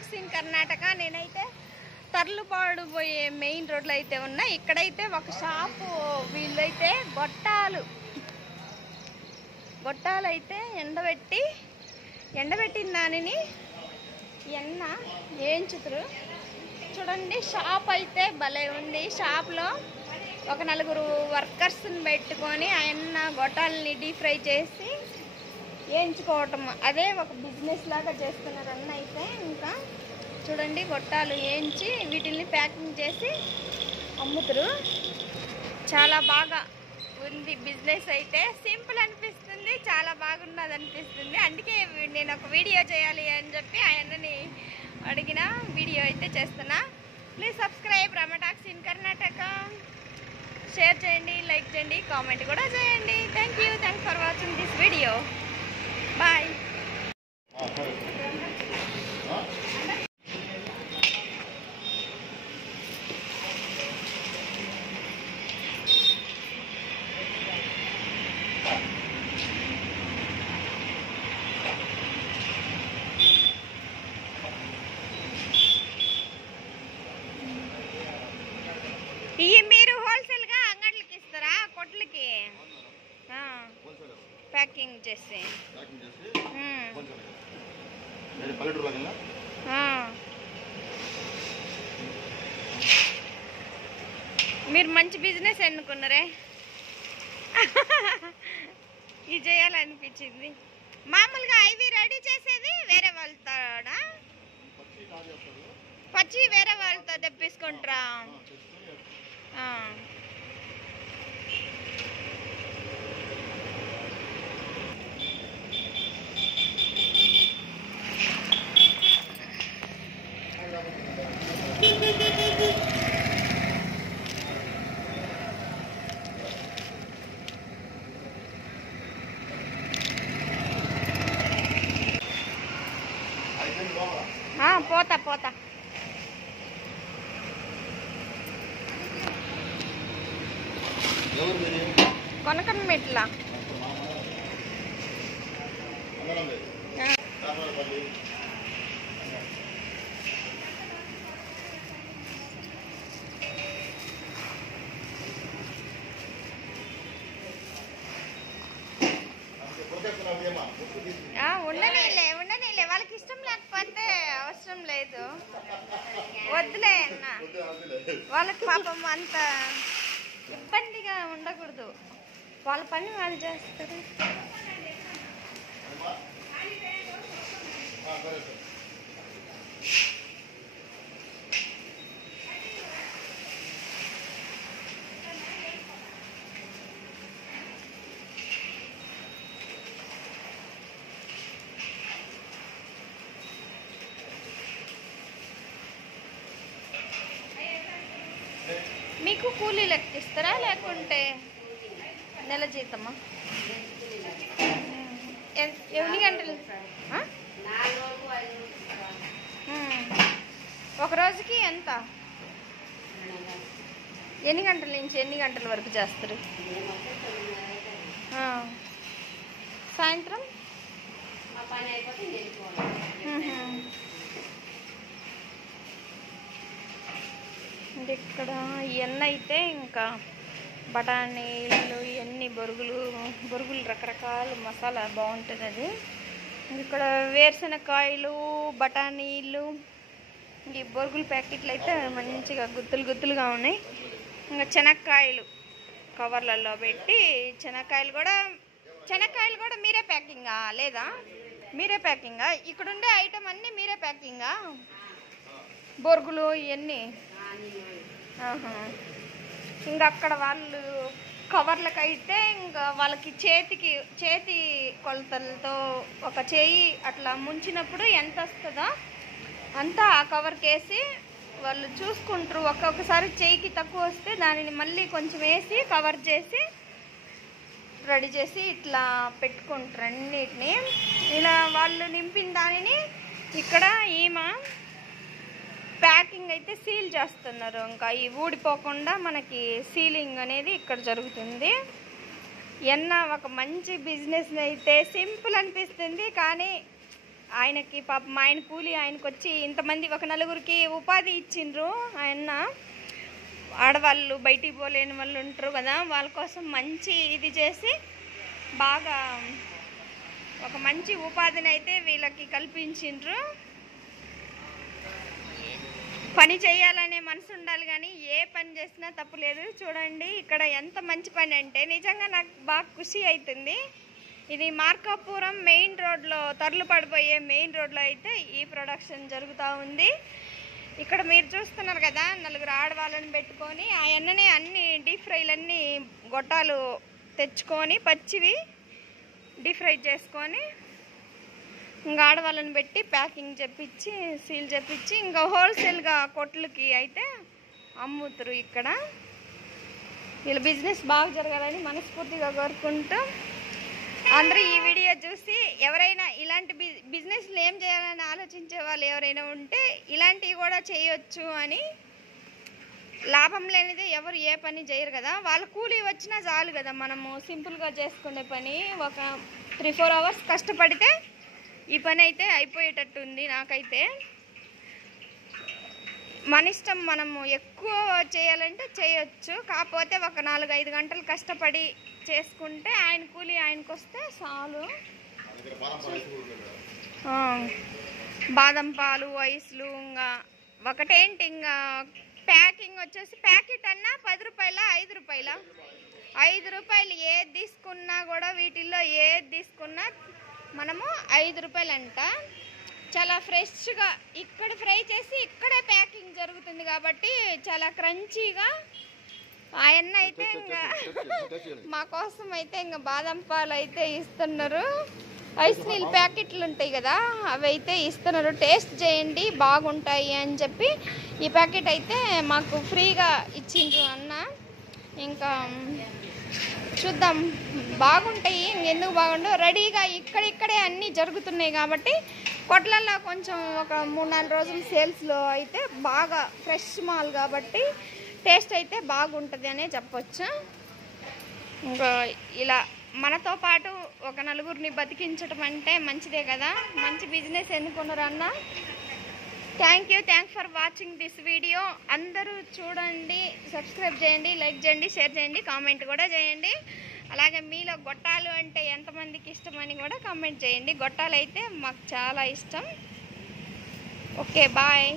రమటాక్స్ in Karnataka. నేనైతే తర్లుపాడు పోయే main రోడ్లో అయితే ఉన్నా. ఇక్కడైతే ఒక షాపు, వీళ్ళైతే గొట్టాలు అయితే ఎండబెట్టిన దానిని ఎన్న వేయించుతురు చూడండి. షాప్ అయితే భలే ఉంది. షాప్లో ఒక 4 వర్కర్స్ని పెట్టుకొని ఆయన గొట్టాలని డీప్ ఫ్రై చేసి వేయించుకోవటం, అదే ఒక బిజినెస్ లాగా చేస్తున్నారు అన్న అయితే. ఇంకా చూడండి, గొట్టాలు వేయించి వీటిని ప్యాకింగ్ చేసి అమ్ముతారు. చాలా బాగా ఉంది బిజినెస్ అయితే. సింపుల్ అనిపిస్తుంది, చాలా బాగున్నది అనిపిస్తుంది. అందుకే నేను ఒక వీడియో చేయాలి అని చెప్పి ఆయనని అడిగిన వీడియో అయితే చేస్తున్నా. ప్లీజ్ సబ్స్క్రైబ్ రమటాక్స్ ఇన్ కర్ణాటక. షేర్ చేయండి, లైక్ చేయండి, కామెంట్ కూడా చేయండి. Thanks for watching this video. Bye. ఇవి మీరు హోల్సేల్గా అంగట్లకి ఇస్తారా, కొట్లకి ప్యాకింగ్ చేసి? మీరు మంచి బిజినెస్ ఎన్నుకున్నారే. ఇది చేయాలనిపించింది. మామూలుగా ఇవి రెడీ చేసేది వేరే వాళ్ళతోడా? పచ్చి వేరే వాళ్ళతో తెప్పించుకుంటారా? పోతా కొనకమ్మెట్ల. ఉండనీలే వాళ్ళకి ఇష్టం లేకపోతే అవసరం లేదు, వద్దులే అన్న. వాళ్ళకి పాపం అంత ఇబ్బందిగా ఉండకూడదు, వాళ్ళ పని వాళ్ళు చేస్తారు. మీకు కూలీ లెక్కిస్తారా లేకుంటే నెల జీతమా? ఎన్ని గంటలు? ఒక రోజుకి ఎంత? ఎన్ని గంటల నుంచి ఎన్ని గంటల వరకు చేస్తారు? సాయంత్రం ఇక్కడ ఇవన్నీ అయితే ఇంకా బఠానీలు, ఇవన్నీ బొరుగులు రకరకాల మసాలా బాగుంటుంది అది. ఇక్కడ వేరుశనగకాయలు, బఠానీలు, ఈ బొరుగుల ప్యాకెట్లు అయితే మంచిగా గుత్తులుగా ఉన్నాయి. ఇంకా శనక్కాయలు కవర్లలో పెట్టి, శనక్కాయలు కూడా మీరే ప్యాకింగా లేదా? మీరే ప్యాకింగా? ఇక్కడ ఉండే ఐటమ్ అన్నీ మీరే ప్యాకింగా? బొరుగులు ఇవన్నీ? ఇంకా అక్కడ వాళ్ళు కవర్లకైతే ఇంకా వాళ్ళకి చేతి కొలతలతో ఒక చేయి అట్లా ముంచినప్పుడు ఎంత వస్తుందో అంతా ఆ కవర్కి వేసి వాళ్ళు చూసుకుంటారు. ఒక్కొక్కసారి చేయికి తక్కువ వస్తే దానిని మళ్ళీ కొంచెం వేసి కవర్ చేసి రెడీ చేసి ఇట్లా పెట్టుకుంటారు అన్నిటిని. ఇలా వాళ్ళు నింపిన దానిని ఇక్కడ ఈమె ప్యాకింగ్ అయితే సీల్ చేస్తున్నారు. ఇంకా ఈ ఊడిపోకుండా మనకి సీలింగ్ అనేది ఇక్కడ జరుగుతుంది. ఒక మంచి బిజినెస్ అయితే సింపుల్ అనిపిస్తుంది, కానీ ఆయనకి పాపం ఆయన కూలి ఆయనకు వచ్చి ఇంతమంది ఒక నలుగురికి ఉపాధి ఇచ్చిండ్రు ఆయన. ఆడవాళ్ళు బయటికి పోలేని వాళ్ళు ఉంటారు కదా, వాళ్ళ కోసం మంచి ఇది చేసి బాగా ఒక మంచి ఉపాధిని అయితే వీళ్ళకి కల్పించిండ్రు. పని చేయాలనే మనసు ఉండాలి కానీ ఏ పని చేసినా తప్పులేదు. చూడండి ఇక్కడ ఎంత మంచి పని అంటే నిజంగా నాకు బాగా ఖుషి అవుతుంది. ఇది మార్కాపురం మెయిన్ రోడ్లో, తరలు పడిపోయే మెయిన్ రోడ్లో అయితే ఈ ప్రొడక్షన్ జరుగుతూ ఉంది. ఇక్కడ మీరు చూస్తున్నారు కదా, నలుగురు ఆడవాళ్ళని పెట్టుకొని ఆయన్ననే అన్ని డీప్ ఫ్రైలన్నీ గొట్టాలు తెచ్చుకొని పచ్చివి డీప్ ఫ్రై చేసుకొని ఇంకా ఆడవాళ్ళని పెట్టి ప్యాకింగ్ చెప్పించి సీల్ చెప్పించి ఇంకా హోల్సేల్గా కొట్లకి అయితే అమ్ముతారు. ఇక్కడ వీళ్ళ బిజినెస్ బాగా జరగాలని మనస్ఫూర్తిగా కోరుకుంటూ అందరూ ఈ వీడియో చూసి ఎవరైనా ఇలాంటి బిజినెస్లు ఏం చేయాలని ఆలోచించే వాళ్ళు ఎవరైనా ఉంటే ఇలాంటివి కూడా చేయొచ్చు అని. లాభం లేనిదే ఎవరు ఏ పని చేయరు కదా, వాళ్ళ కూలీ వచ్చినా చాలు కదా, మనము సింపుల్గా చేసుకునే పని ఒక 3-4 అవర్స్ కష్టపడితే ఈ పని అయితే అయిపోయేటట్టు ఉంది నాకైతే. మన ఇష్టం, మనము ఎక్కువ చేయాలంటే చేయొచ్చు, కాకపోతే ఒక 4-5 గంటలు కష్టపడి చేసుకుంటే ఆయన కూలి ఆయనకు వస్తే చాలు. బాదం పాలు, ఐస్లు, ఇంకా ఒకటేంటి ఇంకా ప్యాకింగ్ వచ్చేసి ప్యాకెట్ అన్నా 10 రూపాయల 5 రూపాయల 5 రూపాయలు ఏది తీసుకున్నా కూడా వీటిల్లో ఏది తీసుకున్నా మనము 5 రూపాయలు అంట. చాలా ఫ్రెష్గా ఇక్కడ ఫ్రై చేసి ఇక్కడే ప్యాకింగ్ జరుగుతుంది కాబట్టి చాలా క్రంచీగా. ఆయన అయితే ఇంకా మా కోసం అయితే ఇంకా బాదం పాలు అయితే ఇస్తున్నారు. ఐస్ నీళ్ళు ప్యాకెట్లు ఉంటాయి కదా, అవి అయితే ఇస్తున్నారు. టేస్ట్ చేయండి బాగుంటాయి అని చెప్పి ఈ ప్యాకెట్ అయితే మాకు ఫ్రీగా ఇచ్చిండ్రు అన్న. ఇంకా చూద్దాం, బాగుంటాయి, ఇంకెందుకు బాగుండవు. రెడీగా ఇక్కడిక్కడే అన్నీ జరుగుతున్నాయి కాబట్టి కొట్లల్లో కొంచెం ఒక 3-4 రోజులు సేల్స్లో అయితే బాగా ఫ్రెష్ మాల్ కాబట్టి టేస్ట్ అయితే బాగుంటుంది అనే చెప్పొచ్చు. ఇంకా ఇలా మనతో పాటు ఒక నలుగురిని బతికించడం అంటే మంచిదే కదా, మంచి బిజినెస్ ఎన్నుకున్నారు అన్న. Thanks for watching this video. అందరూ చూడండి, సబ్స్క్రైబ్ చేయండి, లైక్ చేయండి, షేర్ చేయండి, కామెంట్ కూడా చేయండి. అలాగే మీలో గొట్టాలు అంటే ఎంతమందికి ఇష్టమని కూడా కామెంట్ చేయండి. గొట్టాలు అయితే మాకు చాలా ఇష్టం. Okay, bye.